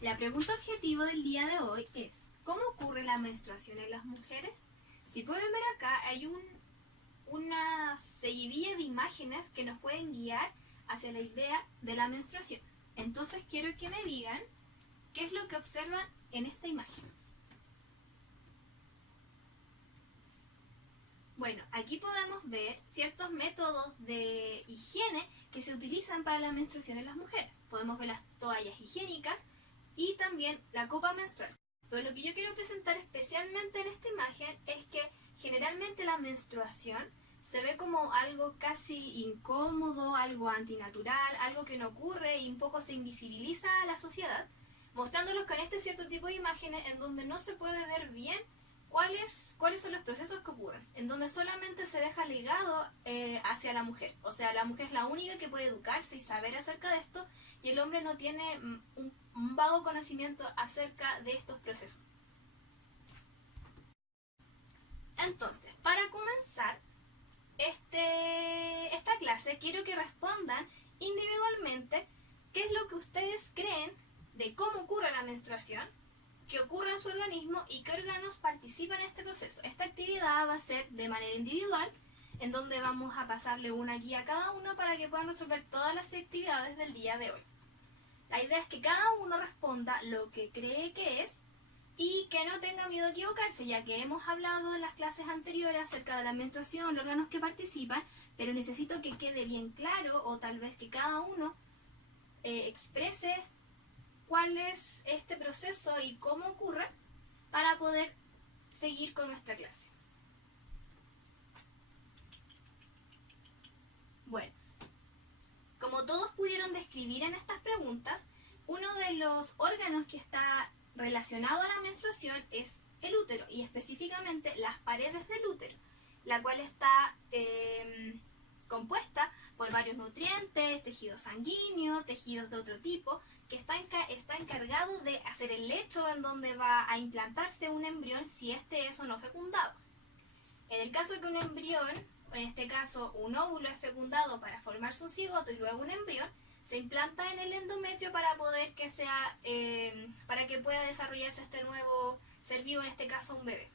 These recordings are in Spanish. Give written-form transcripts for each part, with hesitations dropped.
La pregunta objetivo del día de hoy es: ¿cómo ocurre la menstruación en las mujeres? Si pueden ver acá, hay una seguidilla de imágenes que nos pueden guiar hacia la idea de la menstruación. Entonces quiero que me digan qué es lo que observan en esta imagen. Bueno, aquí podemos ver ciertos métodos de higiene que se utilizan para la menstruación en las mujeres. Podemos ver las toallas higiénicas y también la copa menstrual. Pero lo que yo quiero presentar especialmente en esta imagen es que generalmente la menstruación se ve como algo casi incómodo, algo antinatural, algo que no ocurre y un poco se invisibiliza a la sociedad, mostrándolos con este cierto tipo de imágenes en donde no se puede ver bien cuáles son los procesos que ocurren, en donde solamente se deja legado hacia la mujer. O sea, la mujer es la única que puede educarse y saber acerca de esto, y el hombre no tiene un vago conocimiento acerca de estos procesos. Entonces, para comenzar esta clase, quiero que respondan individualmente qué es lo que ustedes creen de cómo ocurre la menstruación, qué ocurre en su organismo y qué órganos participan en este proceso. Esta actividad va a ser de manera individual, en donde vamos a pasarle una guía a cada uno para que puedan resolver todas las actividades del día de hoy. La idea es que cada uno responda lo que cree que es y que no tenga miedo a equivocarse, ya que hemos hablado en las clases anteriores acerca de la menstruación, los órganos que participan, pero necesito que quede bien claro, o tal vez que cada uno exprese cuál es este proceso y cómo ocurre para poder seguir con nuestra clase. Bueno, como todos pudieron describir en estas preguntas, uno de los órganos que está relacionado a la menstruación es el útero, y específicamente las paredes del útero, la cual está compuesta por varios nutrientes, tejido sanguíneo, tejidos de otro tipo, que está encargado de hacer el lecho en donde va a implantarse un embrión si este es o no fecundado. En el caso de que un embrión, en este caso un óvulo, es fecundado para formarse un cigoto y luego un embrión, se implanta en el endometrio para poder para que pueda desarrollarse este nuevo ser vivo, en este caso un bebé.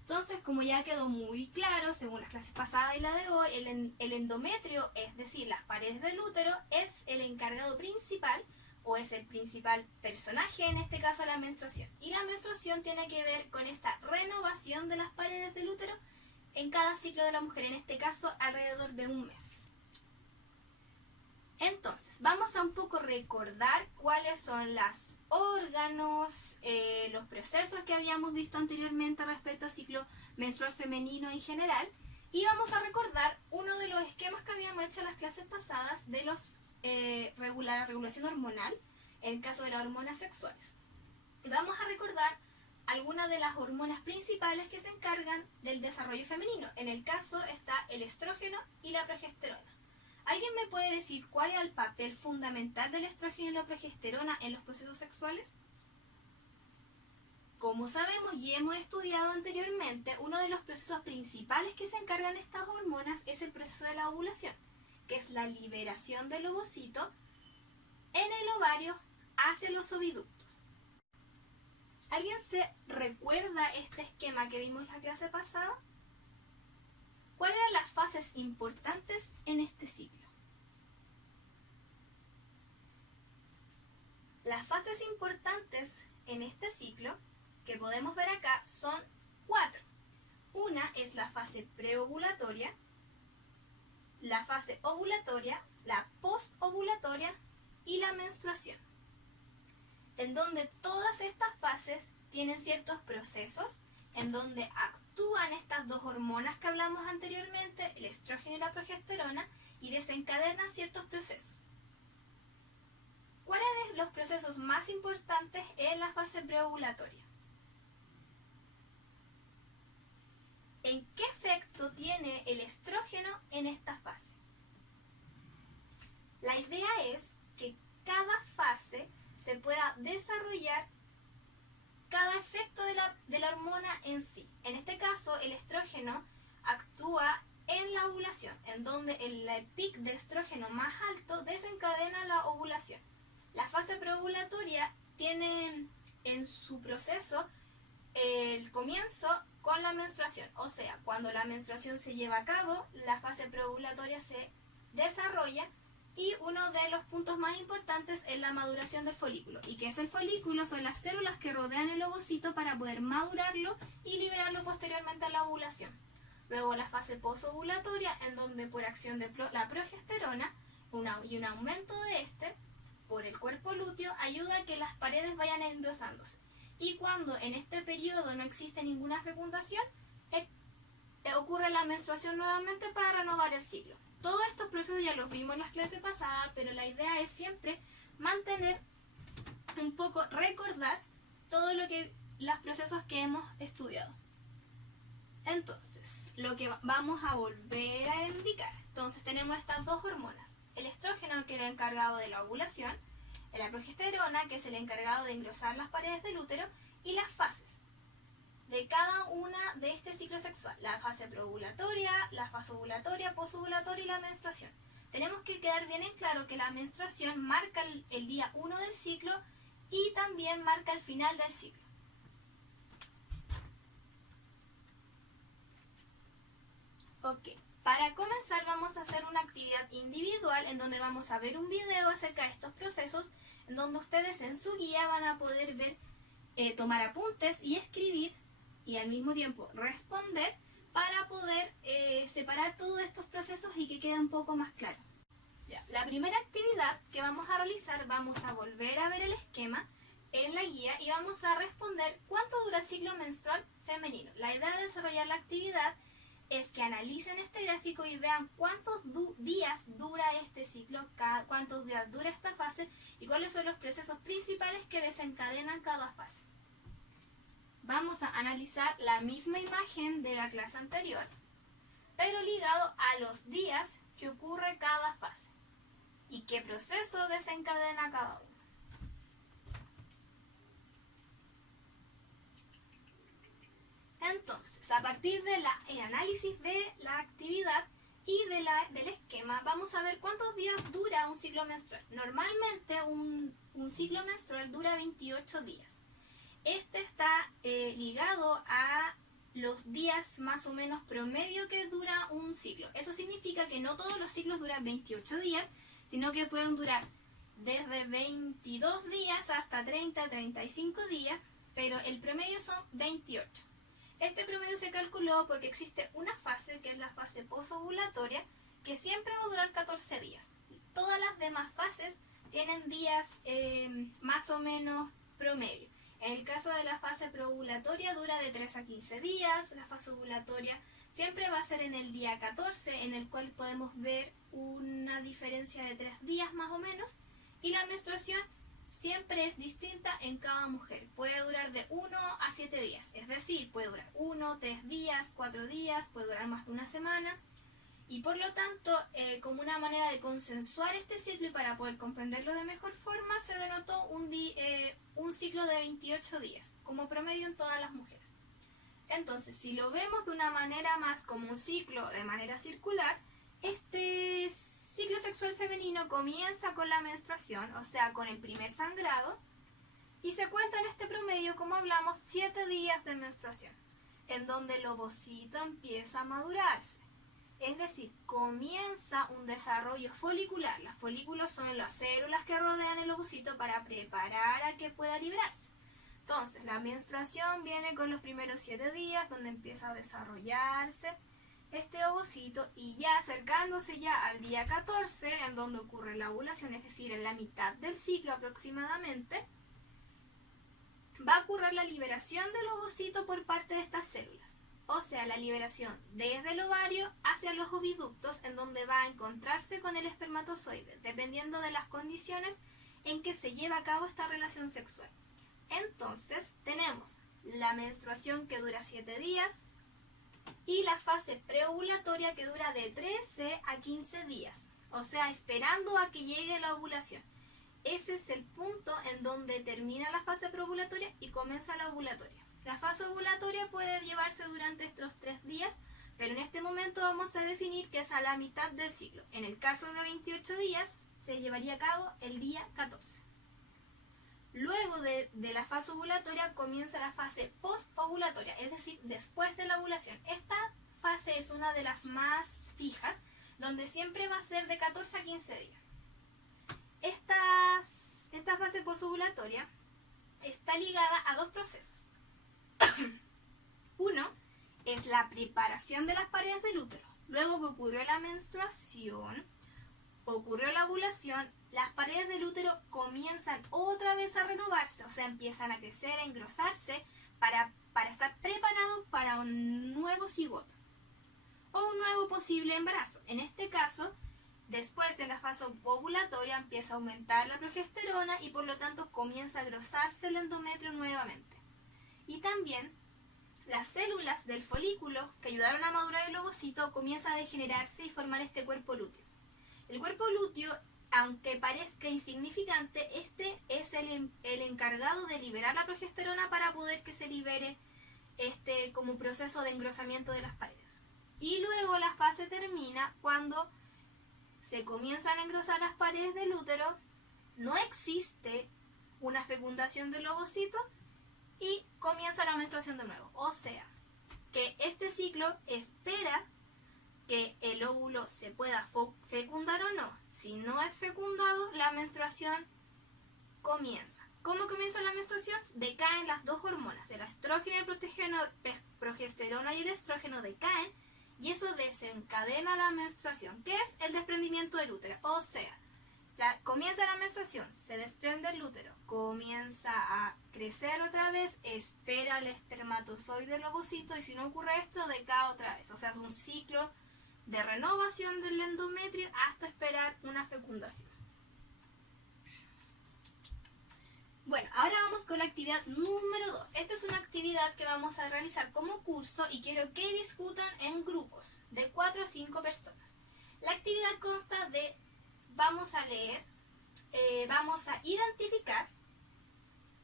Entonces, como ya quedó muy claro, según las clases pasadas y la de hoy, el endometrio, es decir, las paredes del útero, es el encargado principal, o es el principal personaje, en este caso la menstruación. Y la menstruación tiene que ver con esta renovación de las paredes del útero en cada ciclo de la mujer, en este caso alrededor de un mes. Entonces, vamos a un poco recordar cuáles son los órganos, los procesos que habíamos visto anteriormente respecto al ciclo menstrual femenino en general, y vamos a recordar uno de los esquemas que habíamos hecho en las clases pasadas de la regulación hormonal, en el caso de las hormonas sexuales. Y vamos a recordar algunas de las hormonas principales que se encargan del desarrollo femenino. En el caso está el estrógeno y la progesterona. ¿Alguien me puede decir cuál es el papel fundamental del estrógeno y la progesterona en los procesos sexuales? Como sabemos y hemos estudiado anteriormente, uno de los procesos principales que se encargan estas hormonas es el proceso de la ovulación, que es la liberación del ovocito en el ovario hacia los oviductos. ¿Alguien se recuerda este esquema que vimos en la clase pasada? ¿Cuáles eran las fases importantes en este ciclo? Las fases importantes en este ciclo que podemos ver acá son 4. Una es la fase preovulatoria, la fase ovulatoria, la postovulatoria y la menstruación, en donde todas estas fases tienen ciertos procesos en donde actúan estas dos hormonas que hablamos anteriormente, el estrógeno y la progesterona, y desencadenan ciertos procesos. ¿Cuáles son los procesos más importantes en la fase preovulatoria? ¿En qué efecto tiene el estrógeno en esta fase? La idea es que cada fase se pueda desarrollar cada efecto de la hormona en sí. En este caso, el estrógeno actúa en la ovulación, en donde el pic de estrógeno más alto desencadena la ovulación. La fase preovulatoria tiene en su proceso el comienzo con la menstruación, o sea, cuando la menstruación se lleva a cabo, la fase preovulatoria se desarrolla y uno de los puntos más importantes es la maduración del folículo. ¿Y qué es el folículo? Son las células que rodean el ovocito para poder madurarlo y liberarlo posteriormente a la ovulación. Luego la fase posovulatoria, en donde por acción de la progesterona y un aumento de este por el cuerpo lúteo ayuda a que las paredes vayan engrosándose. Y cuando en este periodo no existe ninguna fecundación, ocurre la menstruación nuevamente para renovar el ciclo. Todos estos procesos ya los vimos en las clases pasadas, pero la idea es siempre mantener un poco, recordar todo lo que los procesos que hemos estudiado. Entonces, lo que vamos a volver a indicar. Entonces tenemos estas dos hormonas. El estrógeno, que es el encargado de la ovulación, la progesterona, que es el encargado de engrosar las paredes del útero, y las fases de cada una de este ciclo sexual. La fase preovulatoria, la fase ovulatoria, posovulatoria y la menstruación. Tenemos que quedar bien en claro que la menstruación marca el día 1 del ciclo y también marca el final del ciclo. Ok, para comenzar vamos a hacer una actividad individual en donde vamos a ver un video acerca de estos procesos, en donde ustedes en su guía van a poder ver, tomar apuntes y escribir y al mismo tiempo responder para poder separar todos estos procesos y que quede un poco más claro. Ya. La primera actividad que vamos a realizar, vamos a volver a ver el esquema en la guía y vamos a responder cuánto dura el ciclo menstrual femenino. La idea de desarrollar la actividad es que analicen este gráfico y vean cuántos días dura este ciclo, cuántos días dura esta fase y cuáles son los procesos principales que desencadenan cada fase. Vamos a analizar la misma imagen de la clase anterior, pero ligado a los días que ocurre cada fase y qué proceso desencadena cada uno. Entonces, a partir del análisis de la actividad y del esquema, vamos a ver cuántos días dura un ciclo menstrual. Normalmente un ciclo menstrual dura 28 días. Este está ligado a los días más o menos promedio que dura un ciclo. Eso significa que no todos los ciclos duran 28 días, sino que pueden durar desde 22 días hasta 30-35 días, pero el promedio son 28. Este promedio se calculó porque existe una fase, que es la fase posovulatoria, que siempre va a durar 14 días. Todas las demás fases tienen días más o menos promedio. En el caso de la fase preovulatoria dura de 3 a 15 días, la fase ovulatoria siempre va a ser en el día 14, en el cual podemos ver una diferencia de 3 días más o menos, y la menstruación siempre es distinta en cada mujer. Puede durar de 1 a 7 días, es decir, puede durar 1, 3 días, 4 días, puede durar más de una semana. Y por lo tanto, como una manera de consensuar este ciclo y para poder comprenderlo de mejor forma, se denotó un ciclo de 28 días, como promedio en todas las mujeres. Entonces, si lo vemos de una manera más como un ciclo de manera circular, este ciclo sexual femenino comienza con la menstruación, o sea, con el primer sangrado, y se cuenta en este promedio, como hablamos, 7 días de menstruación, en donde el ovocito empieza a madurarse. Es decir, comienza un desarrollo folicular. Los folículos son las células que rodean el ovocito para preparar a que pueda librarse. Entonces, la menstruación viene con los primeros 7 días, donde empieza a desarrollarse este ovocito, y ya acercándose ya al día 14, en donde ocurre la ovulación, es decir, en la mitad del ciclo aproximadamente, va a ocurrir la liberación del ovocito por parte de estas células. O sea, la liberación desde el ovario hacia los oviductos, en donde va a encontrarse con el espermatozoide, dependiendo de las condiciones en que se lleva a cabo esta relación sexual. Entonces, tenemos la menstruación, que dura 7 días, y la fase preovulatoria, que dura de 13 a 15 días, o sea, esperando a que llegue la ovulación. Ese es el punto en donde termina la fase preovulatoria y comienza la ovulatoria. La fase ovulatoria puede llevarse durante estos 3 días, pero en este momento vamos a definir que es a la mitad del ciclo. En el caso de 28 días, se llevaría a cabo el día 14. Luego de la fase ovulatoria comienza la fase postovulatoria, es decir, después de la ovulación. Esta fase es una de las más fijas, donde siempre va a ser de 14 a 15 días. Esta fase posovulatoria está ligada a dos procesos. Uno es la preparación de las paredes del útero. Luego que ocurrió la menstruación, ocurrió la ovulación, las paredes del útero comienzan otra vez a renovarse, o sea, empiezan a crecer, a engrosarse para estar preparados para un nuevo cigoto o un nuevo posible embarazo. En este caso, después de la fase ovulatoria empieza a aumentar la progesterona y por lo tanto comienza a engrosarse el endometrio nuevamente. Y también las células del folículo que ayudaron a madurar el ovocito comienzan a degenerarse y formar este cuerpo lúteo. El cuerpo lúteo, aunque parezca insignificante, este es el encargado de liberar la progesterona para poder que se libere como proceso de engrosamiento de las paredes. Y luego la fase termina cuando se comienzan a engrosar las paredes del útero, no existe una fecundación del ovocito y comienza la menstruación de nuevo. O sea, que este ciclo espera que el óvulo se pueda fecundar o no. Si no es fecundado, la menstruación comienza. ¿Cómo comienza la menstruación? Decaen las dos hormonas, el estrógeno y el progesterona y el estrógeno decaen y eso desencadena la menstruación, que es el desprendimiento del útero. O sea, comienza la menstruación, se desprende el útero, comienza a crecer otra vez, espera el espermatozoide del ovocito y si no ocurre esto, decae otra vez. O sea, es un ciclo de renovación del endometrio hasta esperar una fecundación. Bueno, ahora vamos con la actividad número 2. Esta es una actividad que vamos a realizar como curso y quiero que discutan en grupos de 4 a 5 personas. La actividad consta de, vamos a leer, vamos a identificar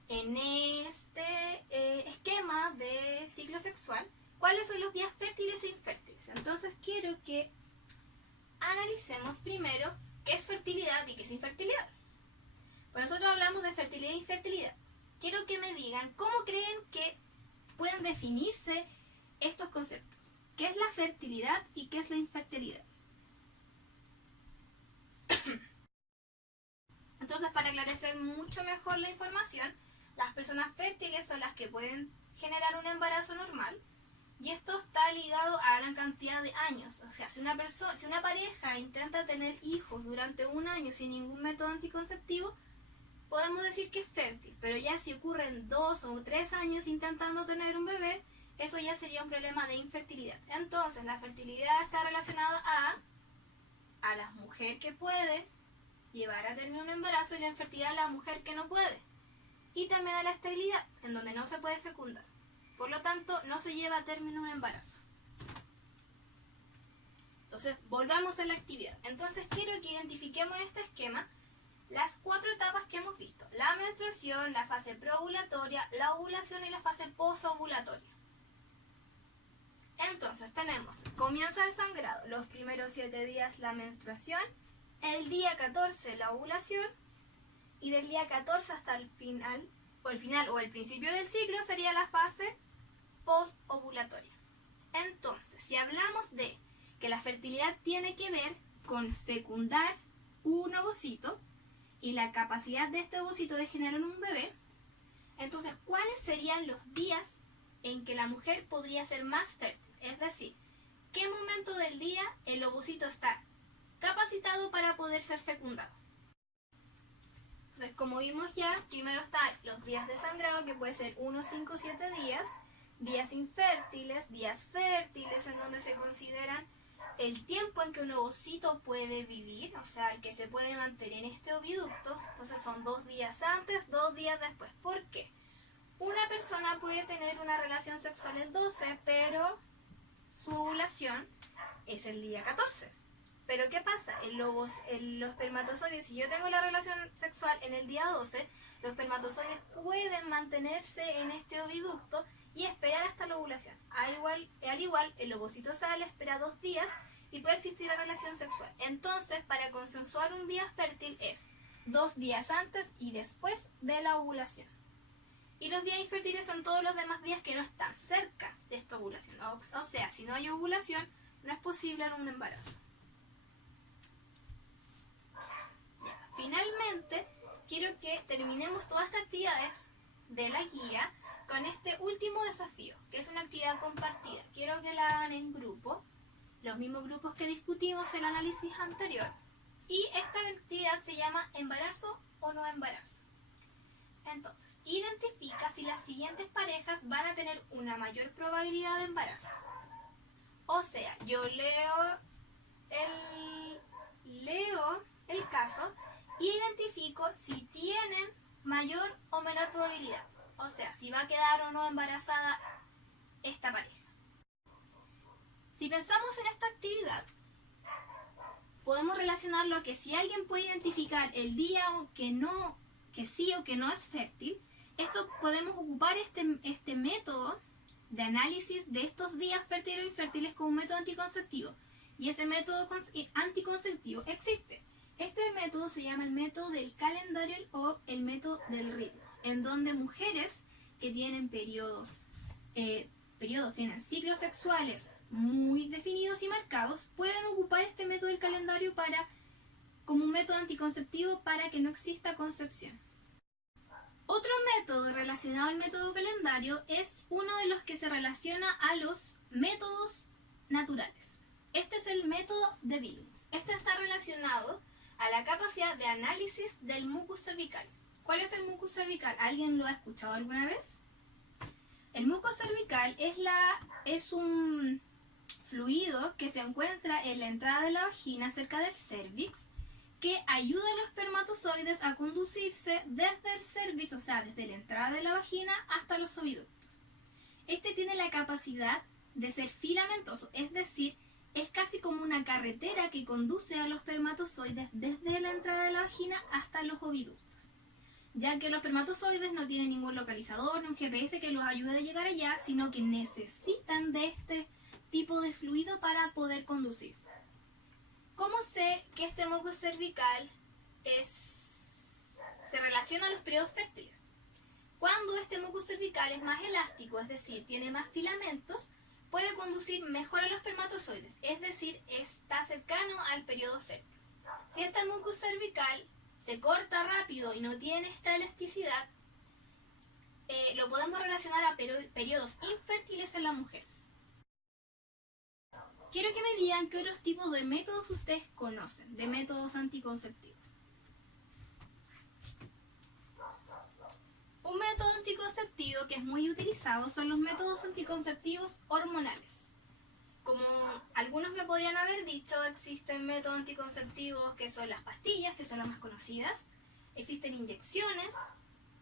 en este esquema de ciclo sexual cuáles son los días fértiles e infértiles. Entonces quiero que analicemos primero qué es fertilidad y qué es infertilidad. Pues nosotros hablamos de fertilidad e infertilidad. Quiero que me digan cómo creen que pueden definirse estos conceptos. ¿Qué es la fertilidad y qué es la infertilidad? Entonces, para aclarecer mucho mejor la información, las personas fértiles son las que pueden generar un embarazo normal y esto está ligado a la cantidad de años. O sea, si una pareja intenta tener hijos durante un año sin ningún método anticonceptivo, podemos decir que es fértil, pero ya si ocurren 2 o 3 años intentando tener un bebé, eso ya sería un problema de infertilidad. Entonces, la fertilidad está relacionada a la mujer que puede llevar a tener un embarazo y la infertilidad a la mujer que no puede. Y también a la esterilidad, en donde no se puede fecundar. Por lo tanto, no se lleva a término un embarazo. Entonces, volvamos a la actividad. Entonces, quiero que identifiquemos en este esquema las 4 etapas que hemos visto. La menstruación, la fase preovulatoria, la ovulación y la fase posovulatoria. Entonces tenemos, comienza el sangrado, los primeros 7 días la menstruación, el día 14 la ovulación y del día 14 hasta el final o el principio del ciclo sería la fase postovulatoria. Entonces, si hablamos de que la fertilidad tiene que ver con fecundar un ovocito, y la capacidad de este ovocito de generar un bebé, entonces, ¿cuáles serían los días en que la mujer podría ser más fértil? Es decir, ¿qué momento del día el ovocito está capacitado para poder ser fecundado? Entonces, como vimos ya, primero están los días de sangrado, que puede ser 1, 5, 7 días, días infértiles, días fértiles, en donde se consideran el tiempo en que un ovocito puede vivir, o sea, el que se puede mantener en este oviducto. Entonces son 2 días antes, 2 días después. ¿Por qué? Una persona puede tener una relación sexual el 12, pero su ovulación es el día 14. Pero ¿qué pasa? Los espermatozoides, si yo tengo la relación sexual en el día 12, los espermatozoides pueden mantenerse en este oviducto y esperar hasta la ovulación. Al igual, el ovocito sale, espera 2 días y puede existir la relación sexual. Entonces, para consensuar un día fértil es 2 días antes y después de la ovulación. Y los días infértiles son todos los demás días que no están cerca de esta ovulación. O sea, si no hay ovulación, no es posible un embarazo. Finalmente, quiero que terminemos todas estas actividades de la guía con este último desafío, que es una actividad compartida. Quiero que la hagan en grupo, los mismos grupos que discutimos en el análisis anterior. Y esta actividad se llama embarazo o no embarazo. Entonces, identifica si las siguientes parejas van a tener una mayor probabilidad de embarazo. O sea, yo leo el caso y identifico si tienen mayor o menor probabilidad. O sea, si va a quedar o no embarazada esta pareja. Si pensamos en esta actividad, podemos relacionarlo a que si alguien puede identificar el día que sí o que no es fértil, esto podemos ocupar este método de análisis de estos días fértiles o infértiles como un método anticonceptivo. Y ese método anticonceptivo existe. Este método se llama el método del calendario o el método del ritmo, en donde mujeres que tienen periodos tienen ciclos sexuales muy definidos y marcados, pueden ocupar este método del calendario como un método anticonceptivo para que no exista concepción. Otro método relacionado al método calendario es uno de los que se relaciona a los métodos naturales. Este es el método de Billings. Este está relacionado a la capacidad de análisis del mucus cervical. ¿Cuál es el mucus cervical? ¿Alguien lo ha escuchado alguna vez? El mucus cervical es un fluido que se encuentra en la entrada de la vagina cerca del cervix, que ayuda a los espermatozoides a conducirse desde el cervix, o sea, desde la entrada de la vagina hasta los oviductos. Este tiene la capacidad de ser filamentoso, es decir, es casi como una carretera que conduce a los espermatozoides desde la entrada de la vagina hasta los oviductos, ya que los espermatozoides no tienen ningún localizador ni un GPS que los ayude a llegar allá, sino que necesitan de este tipo de fluido para poder conducirse. ¿Cómo sé que este mucus cervical se relaciona a los periodos fértiles? Cuando este mucus cervical es más elástico, es decir, tiene más filamentos, puede conducir mejor a los espermatozoides, es decir, está cercano al periodo fértil. Si este mucus cervical se corta rápido y no tiene esta elasticidad, lo podemos relacionar a periodos infértiles en la mujer. Quiero que me digan qué otros tipos de métodos ustedes conocen, de métodos anticonceptivos. Un método anticonceptivo que es muy utilizado son los métodos anticonceptivos hormonales. Como algunos me podrían haber dicho, existen métodos anticonceptivos que son las pastillas, que son las más conocidas, existen inyecciones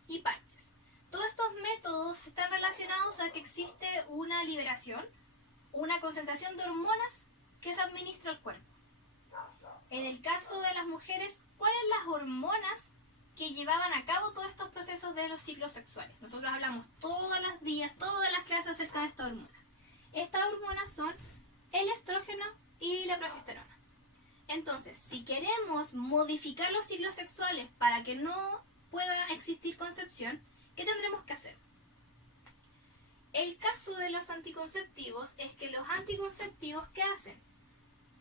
y parches. Todos estos métodos están relacionados a que existe una liberación, una concentración de hormonas que se administra al cuerpo. En el caso de las mujeres, ¿cuáles son las hormonas que llevaban a cabo todos estos procesos de los ciclos sexuales? Nosotros hablamos todos los días, todas las clases acerca de estas hormonas. Estas hormonas son el estrógeno y la progesterona. Entonces, si queremos modificar los ciclos sexuales para que no pueda existir concepción, ¿qué tendremos que hacer? El caso de los anticonceptivos es que los anticonceptivos, ¿qué hacen?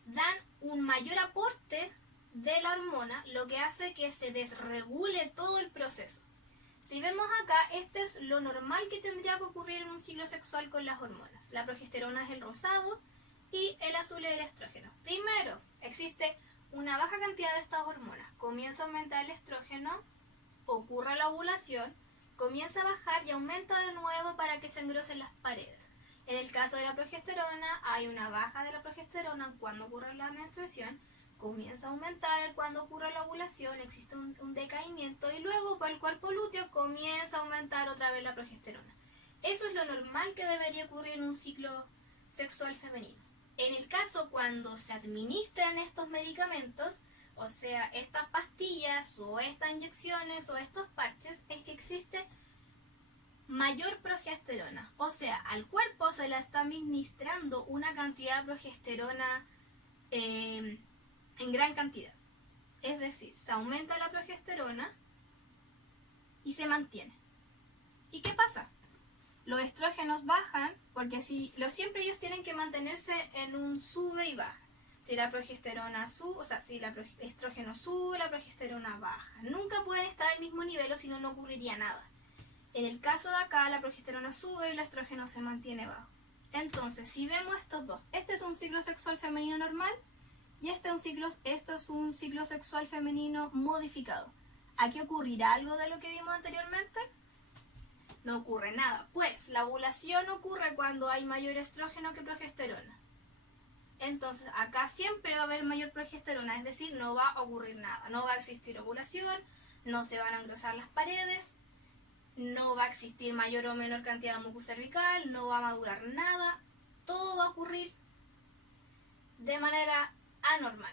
Dan un mayor aporte de la hormona, lo que hace que se desregule todo el proceso. Si vemos acá, este es lo normal que tendría que ocurrir en un ciclo sexual con las hormonas. La progesterona es el rosado y el azul es el estrógeno. Primero, existe una baja cantidad de estas hormonas. Comienza a aumentar el estrógeno, ocurre la ovulación, comienza a bajar y aumenta de nuevo para que se engrosen las paredes. En el caso de la progesterona, hay una baja de la progesterona cuando ocurre la menstruación, comienza a aumentar cuando ocurre la ovulación, existe un decaimiento y luego por el cuerpo lúteo comienza a aumentar otra vez la progesterona. Eso es lo normal que debería ocurrir en un ciclo sexual femenino. En el caso cuando se administran estos medicamentos, o sea, estas pastillas o estas inyecciones o estos parches, es que existe mayor progesterona. O sea, al cuerpo se le está administrando una cantidad de progesterona en gran cantidad. Es decir, se aumenta la progesterona y se mantiene. ¿Y qué pasa? Los estrógenos bajan porque siempre ellos tienen que mantenerse en un sube y baja. Si la progesterona sube, si el estrógeno sube, la progesterona baja. Nunca pueden estar al mismo nivel o si no, no ocurriría nada. En el caso de acá, la progesterona sube y el estrógeno se mantiene bajo. Entonces, si vemos estos dos, este es un ciclo sexual femenino normal y esto es un ciclo sexual femenino modificado. ¿Aquí ocurrirá algo de lo que vimos anteriormente? No ocurre nada, pues la ovulación ocurre cuando hay mayor estrógeno que progesterona. Entonces acá siempre va a haber mayor progesterona, es decir, no va a ocurrir nada. No va a existir ovulación, no se van a engrosar las paredes, no va a existir mayor o menor cantidad de mucosa cervical, no va a madurar nada. Todo va a ocurrir de manera anormal.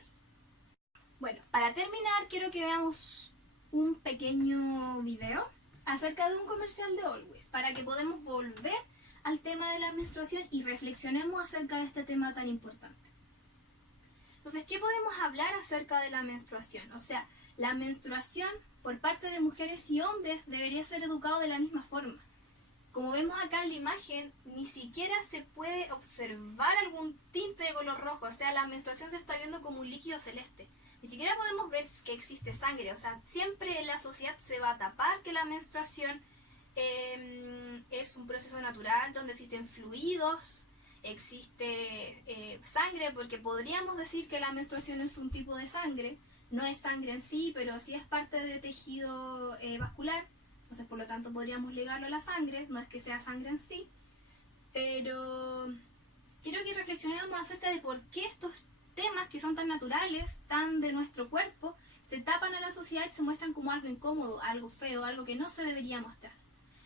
Bueno, para terminar quiero que veamos un pequeño video acerca de un comercial de Always, para que podamos volver al tema de la menstruación y reflexionemos acerca de este tema tan importante. Entonces, ¿qué podemos hablar acerca de la menstruación? O sea, la menstruación por parte de mujeres y hombres debería ser educado de la misma forma. Como vemos acá en la imagen, ni siquiera se puede observar algún tinte de color rojo, o sea, la menstruación se está viendo como un líquido celeste. Ni siquiera podemos ver que existe sangre, o sea, siempre en la sociedad se va a tapar que la menstruación es un proceso natural donde existen fluidos, existe sangre, porque podríamos decir que la menstruación es un tipo de sangre, no es sangre en sí, pero sí es parte de tejido vascular, entonces por lo tanto podríamos ligarlo a la sangre, no es que sea sangre en sí, pero quiero que reflexionemos acerca de por qué estos temas que son tan naturales, tan de nuestro cuerpo, se tapan a la sociedad y se muestran como algo incómodo, algo feo, algo que no se debería mostrar.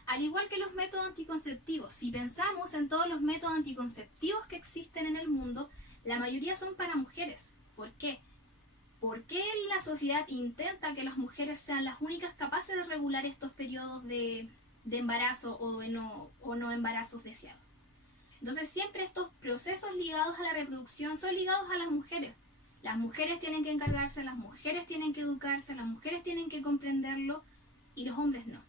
Al igual que los métodos anticonceptivos, si pensamos en todos los métodos anticonceptivos que existen en el mundo, la mayoría son para mujeres. ¿Por qué? ¿Por qué la sociedad intenta que las mujeres sean las únicas capaces de regular estos periodos de embarazo o no embarazos deseados? Entonces siempre estos procesos ligados a la reproducción son ligados a las mujeres. Las mujeres tienen que encargarse, las mujeres tienen que educarse, las mujeres tienen que comprenderlo y los hombres no.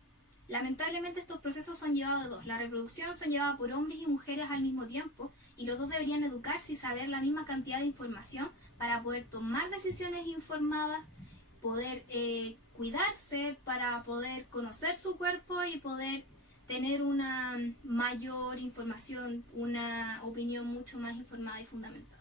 Lamentablemente estos procesos son llevados de dos. La reproducción son llevadas por hombres y mujeres al mismo tiempo y los dos deberían educarse y saber la misma cantidad de información para poder tomar decisiones informadas, poder cuidarse, para poder conocer su cuerpo y poder tener una mayor información, una opinión mucho más informada y fundamentada.